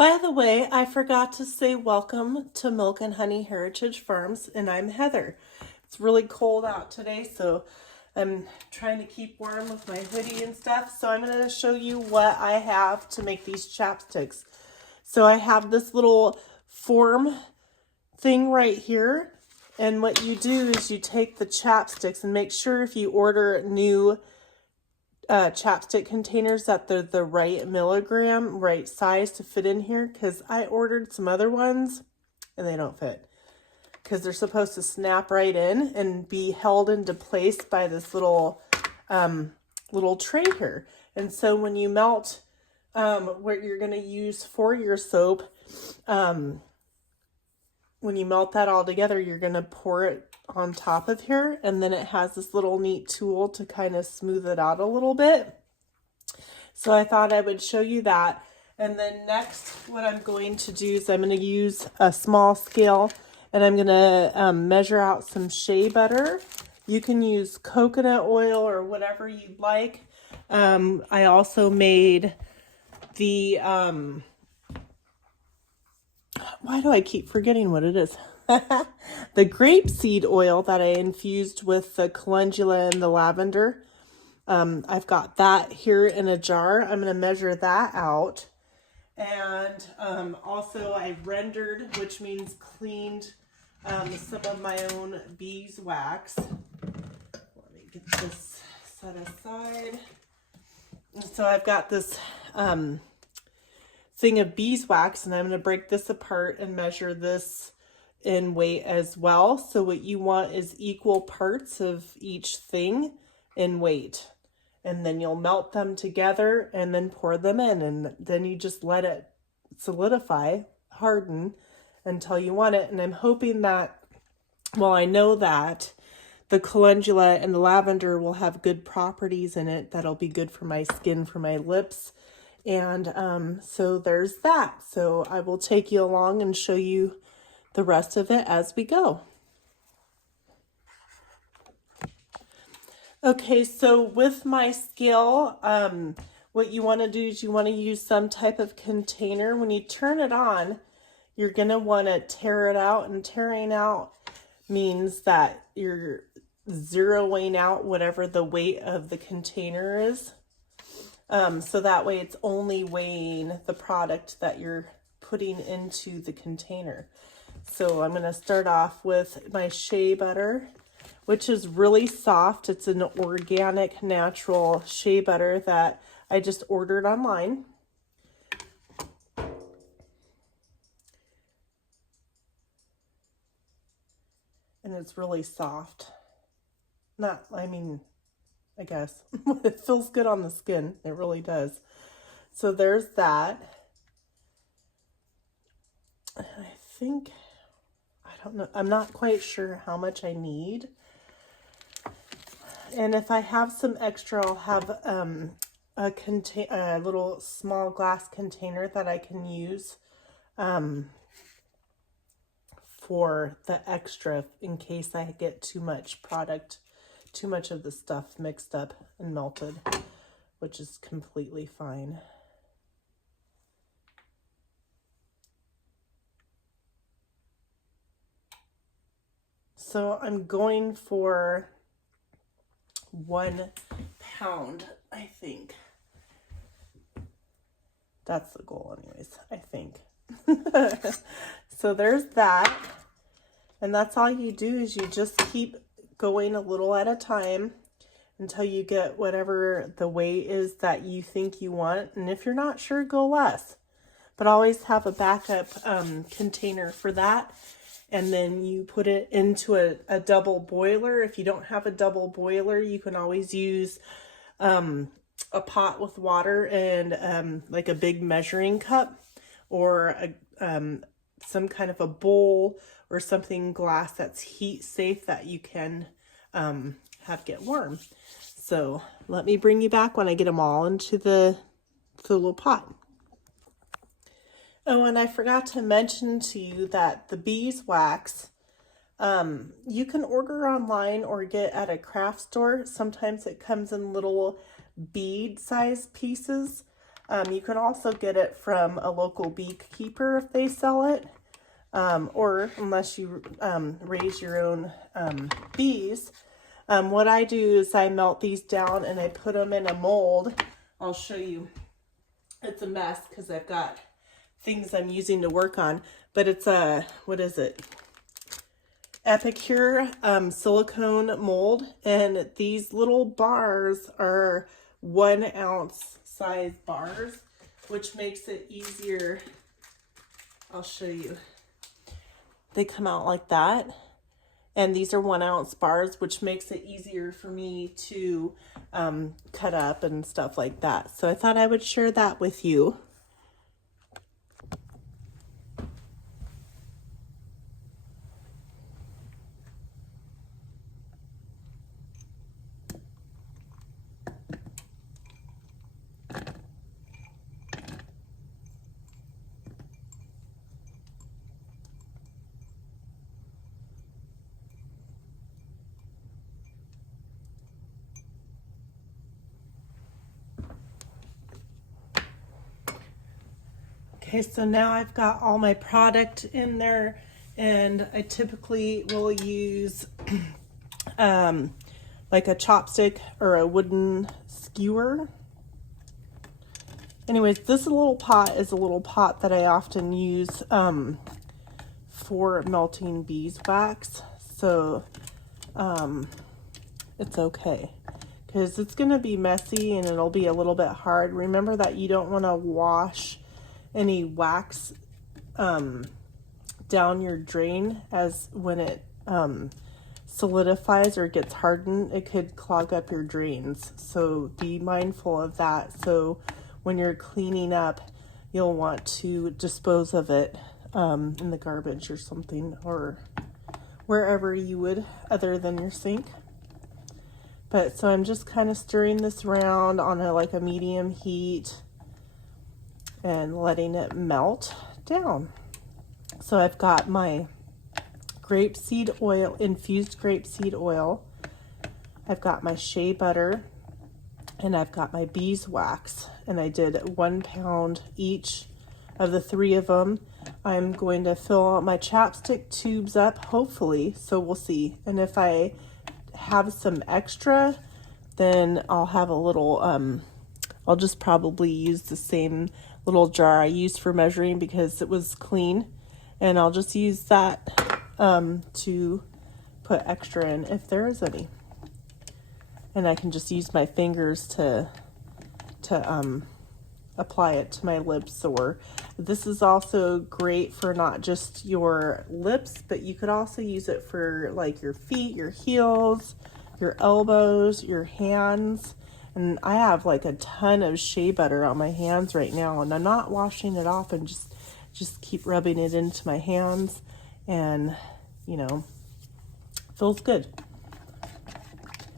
By the way, I forgot to say welcome to Milk and Honey Heritage Farms, and I'm Heather. It's really cold out today, so I'm trying to keep warm with my hoodie and stuff. So I'm going to show you what I have to make these chapsticks. So I have this little form thing right here, and what you do is you take the chapsticks and make sure if you order new chapstick containers that they're the right milligram, right size to fit in here, because I ordered some other ones and they don't fit because they're supposed to snap right in and be held into place by this little tray here. And so when you melt what you're going to use for your soap, when you melt that all together, you're going to pour it on top of here, and then it has this little neat tool to kind of smooth it out a little bit. So I thought I would show you that. And then next, what I'm going to do is I'm going to use a small scale, and I'm going to measure out some shea butter. You can use coconut oil or whatever you'd like. I also made the, why do I keep forgetting what it is? The grapeseed oil that I infused with the calendula and the lavender. I've got that here in a jar. I'm going to measure that out. And also I rendered, which means cleaned some of my own beeswax. Let me get this set aside. So I've got this thing of beeswax, and I'm going to break this apart and measure this in weight as well. So what you want is equal parts of each thing in weight. And then you'll melt them together and then pour them in. And then you just let it solidify, harden until you want it. And I'm hoping that, well, I know that the calendula and the lavender will have good properties in it that'll be good for my skin, for my lips. And so there's that. So I will take you along and show you the rest of it as we go. Okay, so with my scale, what you want to do is you want to use some type of container. When you turn it on, you're going to want to tear it out, and tearing out means that you're zeroing out whatever the weight of the container is. So that way it's only weighing the product that you're putting into the container. So I'm going to start off with my shea butter, which is really soft. It's an organic, natural shea butter that I just ordered online. And it's really soft. I guess. It feels good on the skin. It really does. So there's that. And I don't know. I'm not quite sure how much I need. And if I have some extra, I'll have a little small glass container that I can use for the extra in case I get too much product, too much of the stuff mixed up and melted, which is completely fine. So I'm going for 1 pound, I think. That's the goal anyways, I think. So there's that. And that's all you do is you just keep going a little at a time until you get whatever the weight is that you think you want. And if you're not sure, go less. But always have a backup container for that. And then you put it into a double boiler. If you don't have a double boiler, you can always use a pot with water and like a big measuring cup, or some kind of a bowl or something glass that's heat safe that you can have get warm. So let me bring you back when I get them all into the little pot. Oh, and I forgot to mention to you that the beeswax, you can order online or get at a craft store. Sometimes it comes in little bead-sized pieces. You could also get it from a local beekeeper if they sell it, or unless you raise your own bees. What I do is I melt these down and I put them in a mold. I'll show you. It's a mess because I've got things I'm using to work on, but it's a, what is it? Epicure silicone mold, and these little bars are 1 ounce size bars, which makes it easier. I'll show you. They come out like that, and these are 1 ounce bars, which makes it easier for me to cut up and stuff like that. So I thought I would share that with you. Okay, so now I've got all my product in there, and I typically will use like a chopstick or a wooden skewer. Anyways, this little pot is a little pot that I often use for melting beeswax, so it's okay. Because it's going to be messy and it'll be a little bit hard. Remember that you don't want to wash any wax down your drain, as when it solidifies or gets hardened, it could clog up your drains. So be mindful of that. So when you're cleaning up, you'll want to dispose of it in the garbage or something, or wherever you would other than your sink. But so I'm just kind of stirring this around on like a medium heat and letting it melt down. So I've got my grapeseed oil, infused grapeseed oil. I've got my shea butter, and I've got my beeswax. And I did 1 pound each of the 3 of them. I'm going to fill my chapstick tubes up, hopefully, so we'll see. And if I have some extra, then I'll have a little, I'll just probably use the same little jar I used for measuring because it was clean, and I'll just use that to put extra in if there is any. And I can just use my fingers to apply it to my lips. Or this is also great for not just your lips, but you could also use it for like your feet, your heels, your elbows, your hands. And I have like a ton of shea butter on my hands right now, and I'm not washing it off, and just keep rubbing it into my hands, and you know, feels good.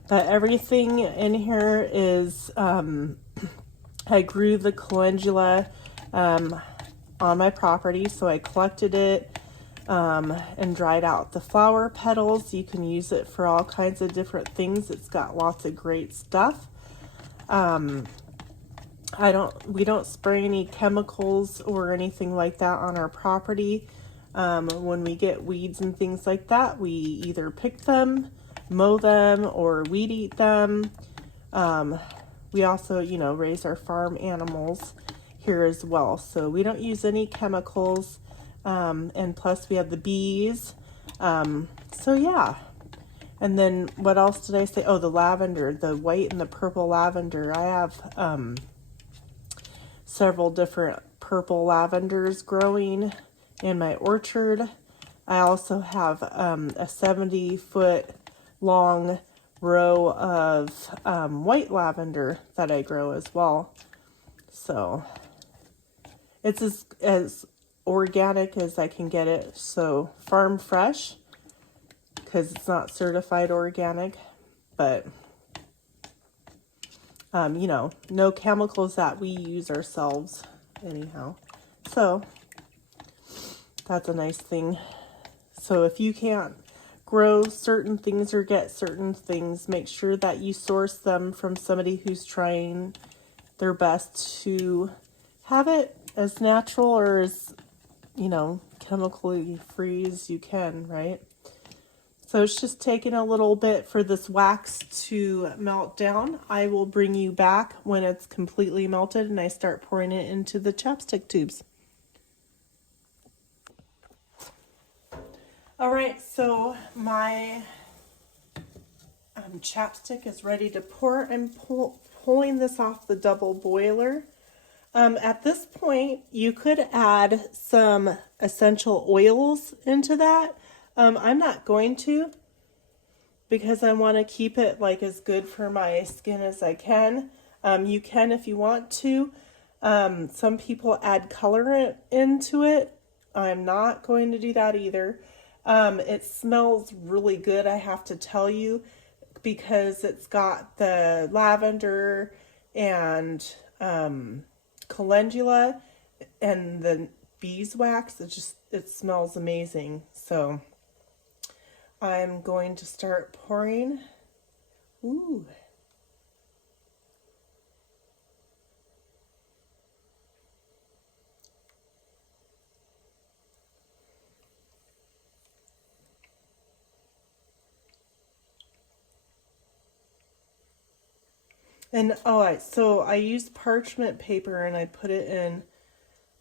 But everything in here is I grew the calendula on my property, so I collected it and dried out the flower petals. You can use it for all kinds of different things. It's got lots of great stuff. We don't spray any chemicals or anything like that on our property. When we get weeds and things like that, we either pick them, mow them, or weed eat them. We also, you know, raise our farm animals here as well. So we don't use any chemicals. And plus we have the bees. So yeah. And then what else did I say? Oh, the lavender, the white and the purple lavender. I have several different purple lavenders growing in my orchard. I also have a 70-foot long row of white lavender that I grow as well. So it's as organic as I can get it. So farm fresh, because it's not certified organic, but you know, no chemicals that we use ourselves anyhow. So that's a nice thing. So if you can't grow certain things or get certain things, make sure that you source them from somebody who's trying their best to have it as natural or as, you know, chemically free as you can, right? So it's just taking a little bit for this wax to melt down. I will bring you back when it's completely melted and I start pouring it into the chapstick tubes. All right, so my chapstick is ready to pour. I'm pulling this off the double boiler. At this point, you could add some essential oils into that. I'm not going to because I want to keep it like as good for my skin as I can. You can if you want to. Some people add colorant into it. I'm not going to do that either. It smells really good, I have to tell you, because it's got the lavender and calendula and the beeswax. It smells amazing. So I'm going to start pouring. Ooh. And so I used parchment paper and I put it in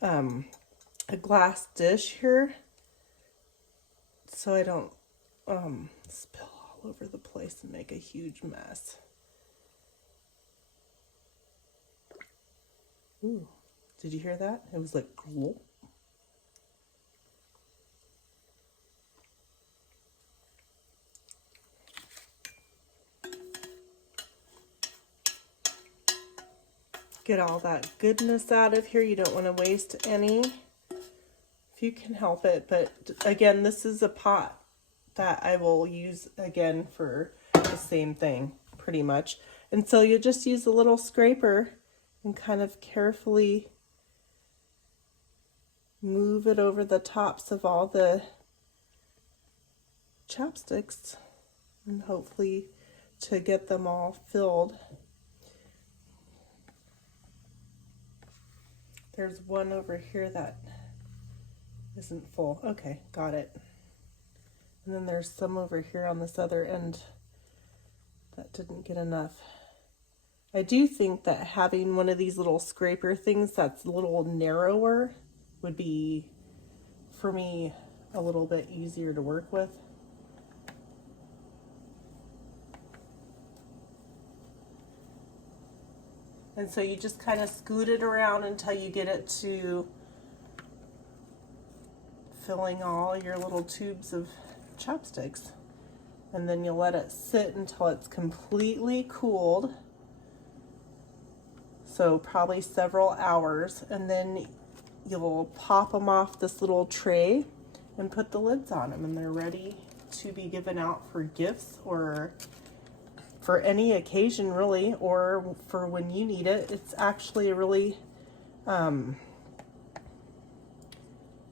a glass dish here so I don't spill all over the place and make a huge mess. Ooh, did you hear that? It was like cool. Get all that goodness out of here. You don't want to waste any if you can help it. But again, this is a pot that I will use again for the same thing pretty much. And so you just use a little scraper and kind of carefully move it over the tops of all the chapsticks and hopefully to get them all filled. There's one over here that isn't full. Okay, got it. And then there's some over here on this other end that didn't get enough. I do think that having one of these little scraper things that's a little narrower would be, for me, a little bit easier to work with. And so you just kind of scoot it around until you get it to filling all your little tubes of chopsticks. And then you'll let it sit until it's completely cooled. So probably several hours. And then you'll pop them off this little tray and put the lids on them. And they're ready to be given out for gifts or for any occasion really, or for when you need it. It's actually a really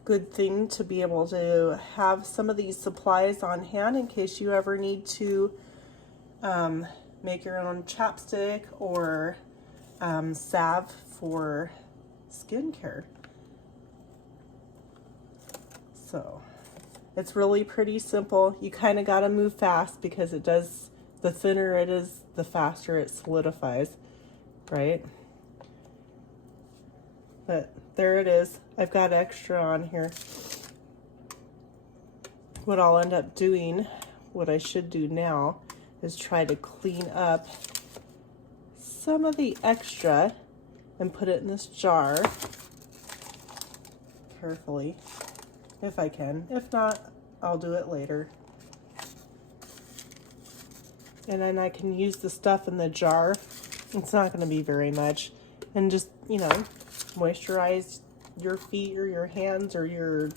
good thing to be able to have some of these supplies on hand in case you ever need to make your own chapstick or salve for skincare. So it's really pretty simple. You kind of got to move fast because it does, the thinner it is, the faster it solidifies, right? But there it is. I've got extra on here. What I'll end up doing, what I should do now, is try to clean up some of the extra and put it in this jar carefully, if I can. If not, I'll do it later. And then I can use the stuff in the jar. It's not going to be very much. And just, you know, moisturize your feet or your hands or your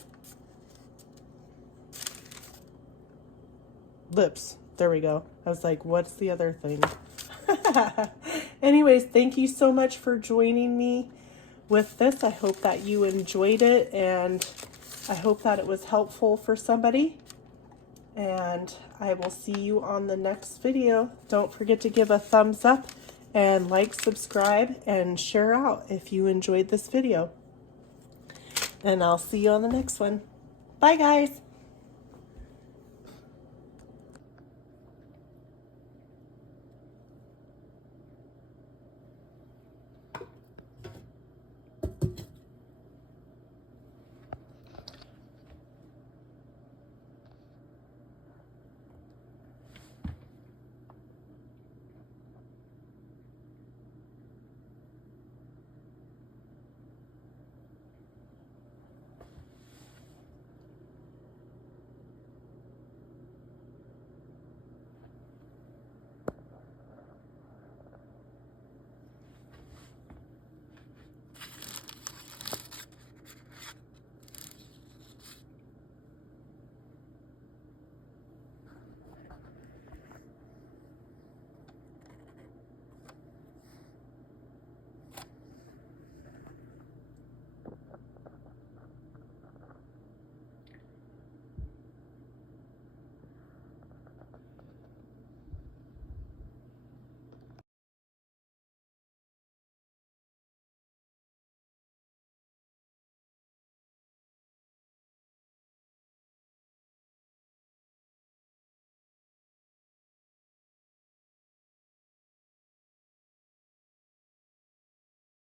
lips. There we go. I was like, what's the other thing? Anyways, thank you so much for joining me with this. I hope that you enjoyed it and I hope that it was helpful for somebody. And I will see you on the next video. Don't forget to give a thumbs up and like, subscribe, and share out if you enjoyed this video. And I'll see you on the next one. Bye, guys.